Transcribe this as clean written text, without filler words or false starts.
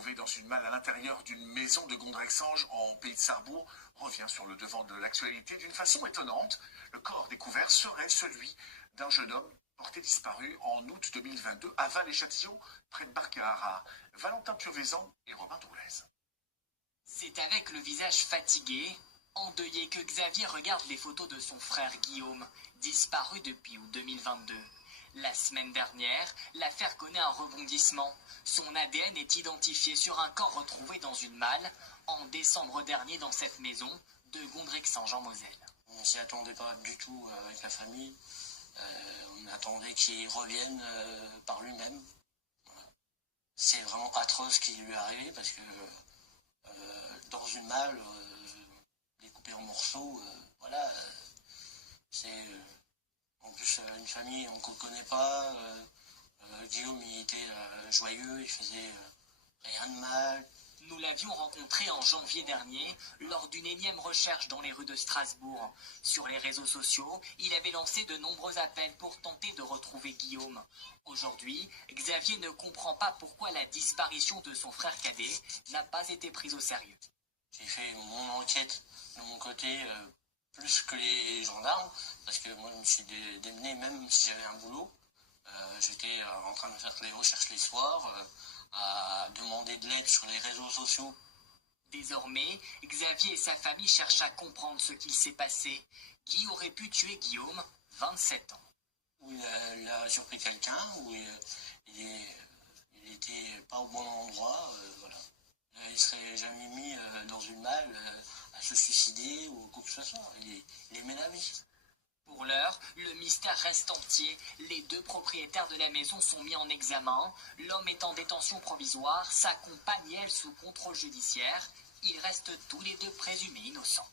trouvé dans une malle à l'intérieur d'une maison de Gondrexange en pays de Sarrebourg revient sur le devant de l'actualité d'une façon étonnante. Le corps découvert serait celui d'un jeune homme porté disparu en août 2022 à Val-les-Châtillons, près de Barcard, Valentin Piovesan et Robin Doulez. C'est avec le visage fatigué, endeuillé, que Xavier regarde les photos de son frère Guillaume, disparu depuis août 2022. La semaine dernière, l'affaire connaît un rebondissement. Son ADN est identifié sur un corps retrouvé dans une malle en décembre dernier dans cette maison de Gondrexange en Moselle. On s'y attendait pas du tout avec la famille. On attendait qu'il revienne par lui-même. Voilà. C'est vraiment atroce ce qui lui est arrivé parce que dans une malle, découpée en morceaux, voilà, c'est en plus une famille on ne connaît pas. Guillaume il était joyeux, il faisait rien de mal. Nous l'avions rencontré en janvier dernier lors d'une énième recherche dans les rues de Strasbourg. Sur les réseaux sociaux, il avait lancé de nombreux appels pour tenter de retrouver Guillaume. Aujourd'hui, Xavier ne comprend pas pourquoi la disparition de son frère cadet n'a pas été prise au sérieux. J'ai fait mon enquête de mon côté plus que les gendarmes, parce que moi je me suis démené même si j'avais un boulot. J'étais en train de faire les recherches les soirs, à demander de l'aide sur les réseaux sociaux. Désormais, Xavier et sa famille cherchent à comprendre ce qu'il s'est passé. Qui aurait pu tuer Guillaume, 27 ans? Où il a surpris quelqu'un, où il était pas au bon endroit, voilà. Il serait jamais mis dans une malle à se suicider ou quoi que ce soit. Il aimait la vie. Pour l'heure, le mystère reste entier. Les deux propriétaires de la maison sont mis en examen. L'homme est en détention provisoire, sa compagne, elle, sous contrôle judiciaire. Ils restent tous les deux présumés innocents.